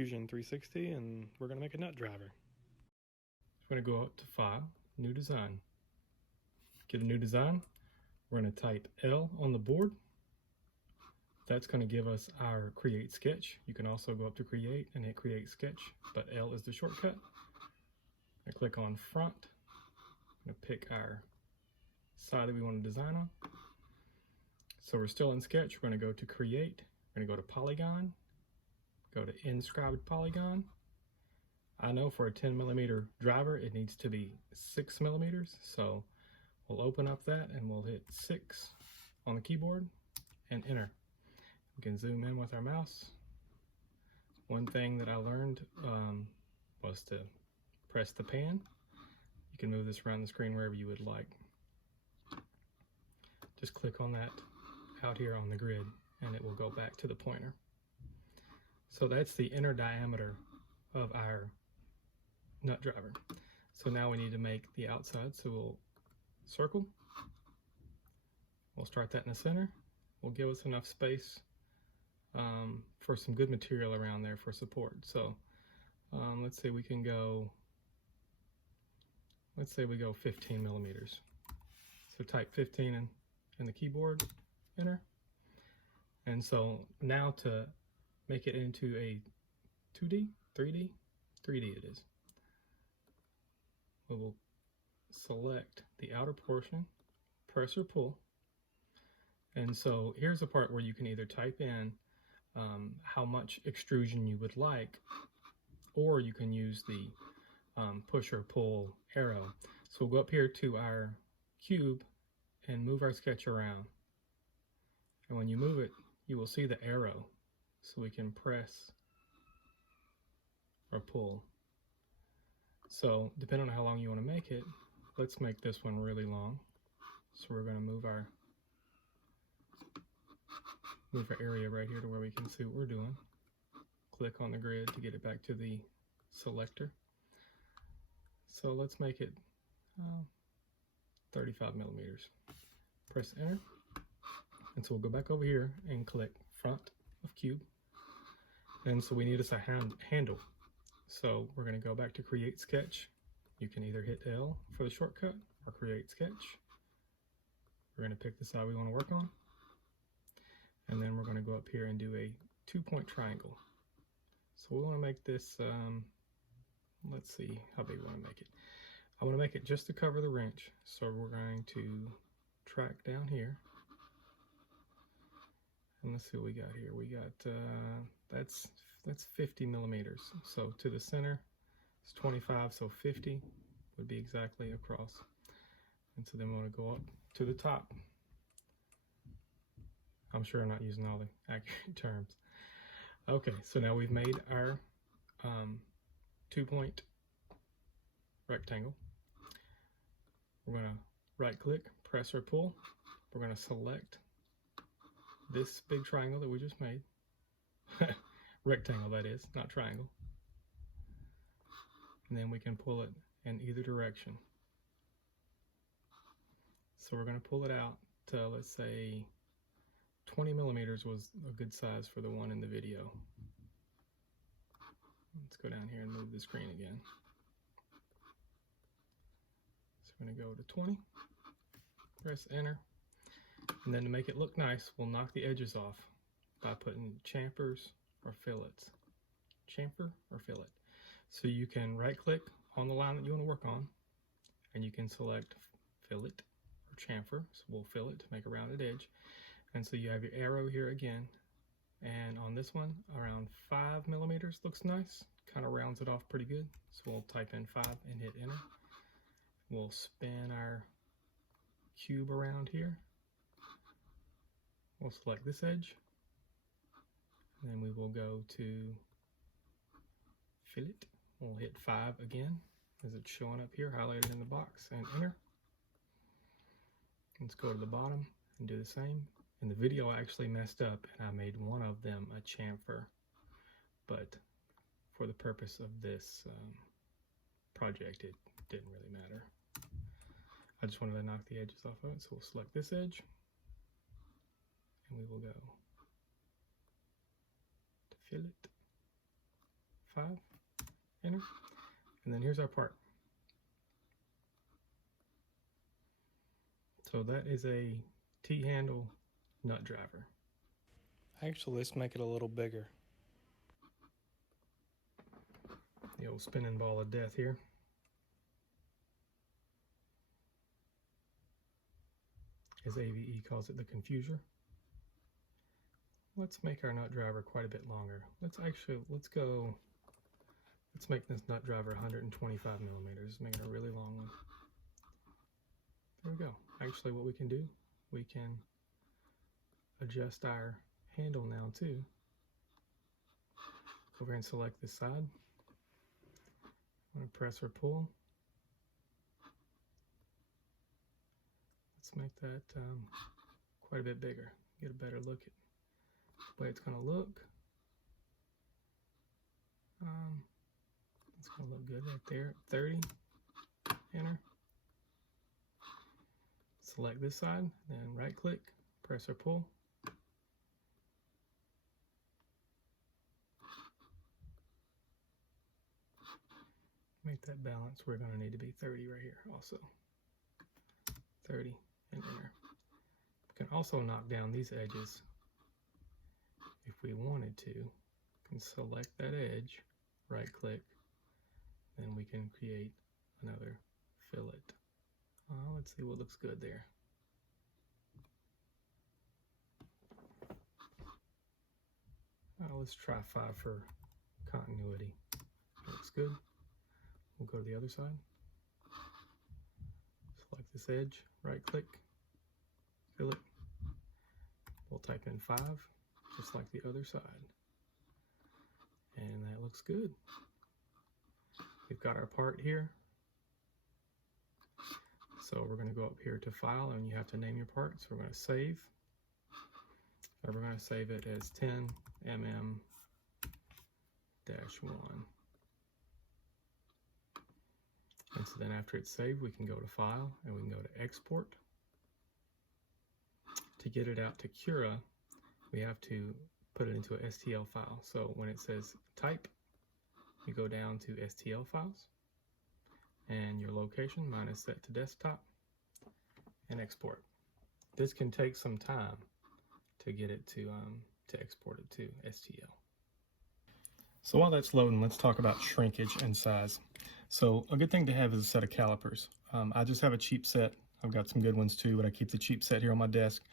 Fusion 360 and we're going to make a nut driver. We're going to go up to File, New Design. Get a new design. We're going to type L on the board. That's going to give us our Create Sketch. You can also go up to Create and hit Create Sketch, but L is the shortcut. I click on Front. I'm going to pick our side that we want to design on. So we're still in Sketch. We're going to go to Create. We're going to go to Polygon. Go to Inscribed Polygon. I know for a 10mm driver it needs to be 6mm, so we'll open up that and we'll hit 6 on the keyboard and enter. We can zoom in with our mouse. One thing that I learned was to press the pan. You can move this around the screen wherever you would like. Just click on that out here on the grid and it will go back to the pointer. So that's the inner diameter of our nut driver. So now we need to make the outside, so we'll circle. We'll start that in the center. Will give us enough space for some good material around there for support. So let's say we can go, let's say we go 15mm. So type 15 in the keyboard, enter. And so now to make it into a 2D, 3D it is. We will select the outer portion, press or pull. And so here's the part where you can either type in how much extrusion you would like, or you can use the push or pull arrow. So we'll go up here to our cube and move our sketch around. And when you move it, you will see the arrow. So we can press or pull. So depending on how long you want to make it, let's make this one really long. So we're going to move our area right here to where we can see what we're doing. Click on the grid to get it back to the selector. So let's make it 35mm. Press enter. And so we'll go back over here and click front of cube. And so we need us a handle. So we're going to go back to Create Sketch. You can either hit L for the shortcut or Create Sketch. We're going to pick the side we want to work on. And then we're going to go up here and do a 2-point triangle. So we want to make this, let's see how big we want to make it. I want to make it just to cover the wrench. So we're going to track down here. And let's see what we got here. We got, that's 50mm. So to the center, it's 25, so 50 would be exactly across. And so then we want to go up to the top. I'm sure I'm not using all the accurate terms. Okay, so now we've made our 2-point rectangle. We're going to right click, press or pull. We're going to select this big triangle that we just made. Rectangle, that is, not triangle. And then we can pull it in either direction. So we're going to pull it out to, let's say, 20mm was a good size for the one in the video. Let's go down here and move the screen again. So we're going to go to 20, press enter. And then to make it look nice, we'll knock the edges off by putting chamfers or fillets. Chamfer or fillet. So you can right click on the line that you want to work on and you can select fillet or chamfer. So we'll fill it to make a rounded edge. And so you have your arrow here again. And on this one, around 5mm looks nice. Kind of rounds it off pretty good. So we'll type in 5 and hit enter. We'll spin our cube around here. We'll select this edge, and then we will go to fillet. We'll hit 5 again, as it's showing up here, highlighted in the box, and enter. Let's go to the bottom and do the same. In the video, I actually messed up, and I made one of them a chamfer, but for the purpose of this project, it didn't really matter. I just wanted to knock the edges off of it, so we'll select this edge. And we will go to fillet, 5, enter, and then here's our part. So that is a T-handle nut driver. Actually, let's make it a little bigger. The old spinning ball of death here. As AVE calls it, the confuser. Let's make our nut driver quite a bit longer. Let's make this nut driver 125 millimeters, make it a really long one. There we go. Actually, what we can do, we can adjust our handle now too. Go over and select this side. I'm going to press or pull. Let's make that quite a bit bigger. Get a better look at the way it's going to look. It's going to look good right there. 30. Enter. Select this side, then right click, press or pull. Make that balance. We're going to need to be 30 right here also. 30 and enter. We can also knock down these edges if we wanted to. We can select that edge, right click, then we can create another fillet. Let's see what looks good there. Let's try 5 for continuity. Looks good. We'll go to the other side. Select this edge, right click, fillet. We'll type in 5, just like the other side. And that looks good. We've got our part here. So we're going to go up here to File, and you have to name your part. So we're going to save. And we're going to save it as 10mm-1. And so then after it's saved, we can go to File, and we can go to Export. To get it out to Cura, we have to put it into a STL file. So when it says Type, you go down to STL files, and your location, mine is set to desktop, and export. This can take some time to get it to export it to STL. So while that's loading, let's talk about shrinkage and size. So a good thing to have is a set of calipers. I just have a cheap set. I've got some good ones too, but I keep the cheap set here on my desk.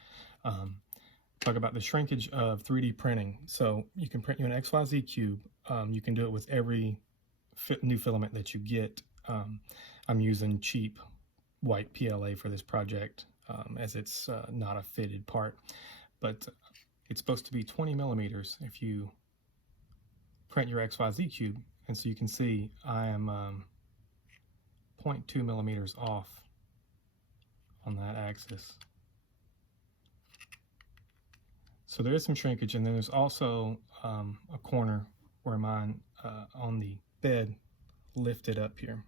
Talk about the shrinkage of 3D printing. So you can print you an XYZ cube. You can do it with every new filament that you get. I'm using cheap white PLA for this project as it's not a fitted part, but it's supposed to be 20 millimeters if you print your XYZ cube. And so you can see I am 0.2 millimeters off on that axis. So there is some shrinkage, and then there's also a corner where mine on the bed lifted up here.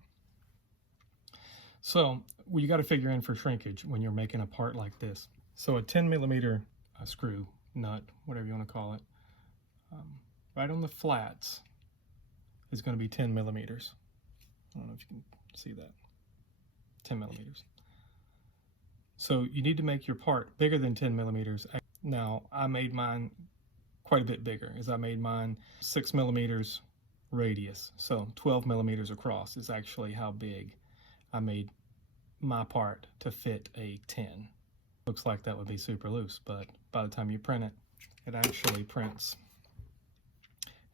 So you got to figure in for shrinkage when you're making a part like this. So a 10 millimeter screw, nut, whatever you want to call it, right on the flats is going to be 10 millimeters. I don't know if you can see that. 10 millimeters. So you need to make your part bigger than 10 millimeters. Now, I made mine quite a bit bigger, as I made mine 6 millimeters radius. So 12 millimeters across is actually how big I made my part to fit a 10. Looks like that would be super loose, but by the time you print it, it actually prints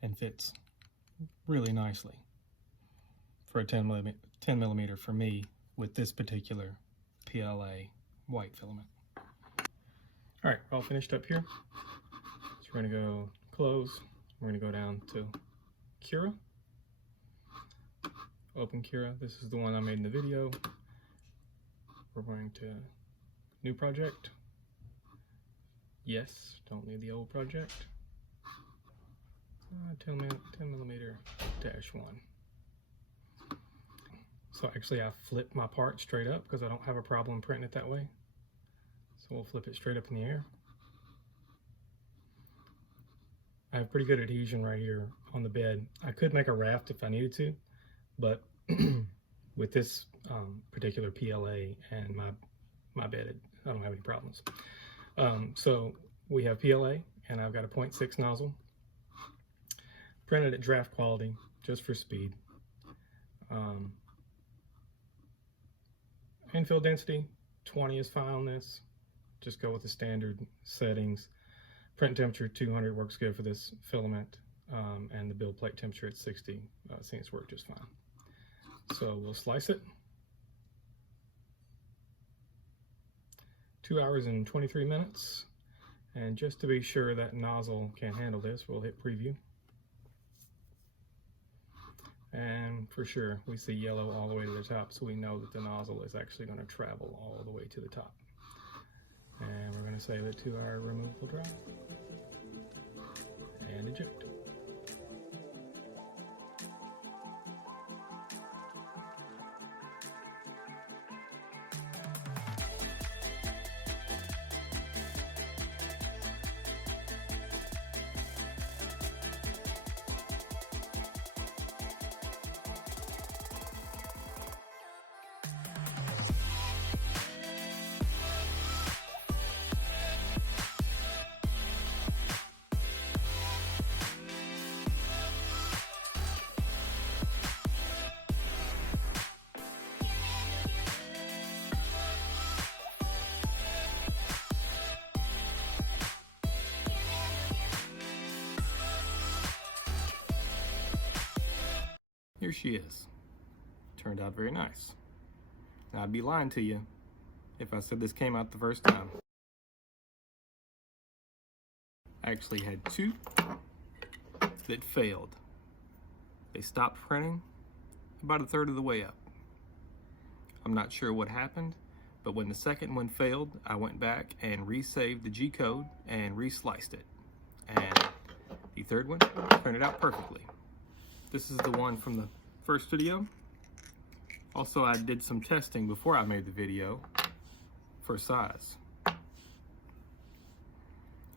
and fits really nicely for a 10 millimeter for me with this particular PLA white filament. All right, we're all finished up here. So we're gonna go close. We're gonna go down to Cura. Open Cura. This is the one I made in the video. We're going to new project. Yes, don't need the old project. 10 millimeter -1. So actually I flipped my part straight up because I don't have a problem printing it that way. So we'll flip it straight up in the air. I have pretty good adhesion right here on the bed. I could make a raft if I needed to, but with this particular PLA and my bed, I don't have any problems. So we have PLA, and I've got a 0.6 nozzle, printed at draft quality just for speed. Infill density 20 is fine on this. Just go with the standard settings. Print temperature 200 works good for this filament, and the build plate temperature at 60 seems to work just fine. So we'll slice it. 2 hours and 23 minutes. And just to be sure that nozzle can handle this, we'll hit preview. And for sure, we see yellow all the way to the top, so we know that the nozzle is actually going to travel all the way to the top. And we're going to save it to our removable drive and eject. Here she is. Turned out very nice. Now, I'd be lying to you if I said this came out the first time. I actually had 2 that failed. They stopped printing about 1/3 of the way up. I'm not sure what happened, but when the second one failed, I went back and resaved the G code and resliced it. And the third one printed out perfectly. This is the one from the first video. Also, I did some testing before I made the video for size.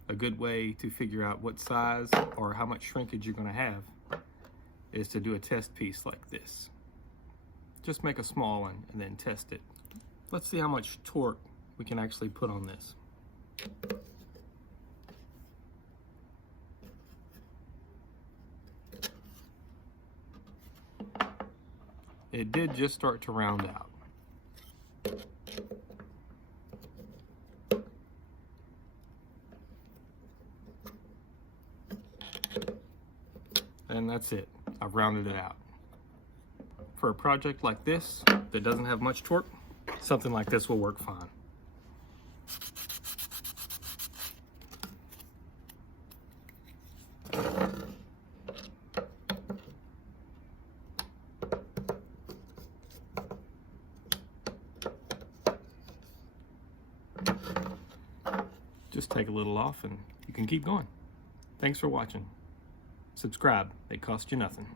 A good way to figure out what size or how much shrinkage you're going to have is to do a test piece like this. Just make a small one and then test it. Let's see how much torque we can actually put on this. It did just start to round out. And that's it. I've rounded it out. For a project like this that doesn't have much torque, something like this will work fine. Just take a little off and you can keep going. Thanks for watching. Subscribe, it costs you nothing.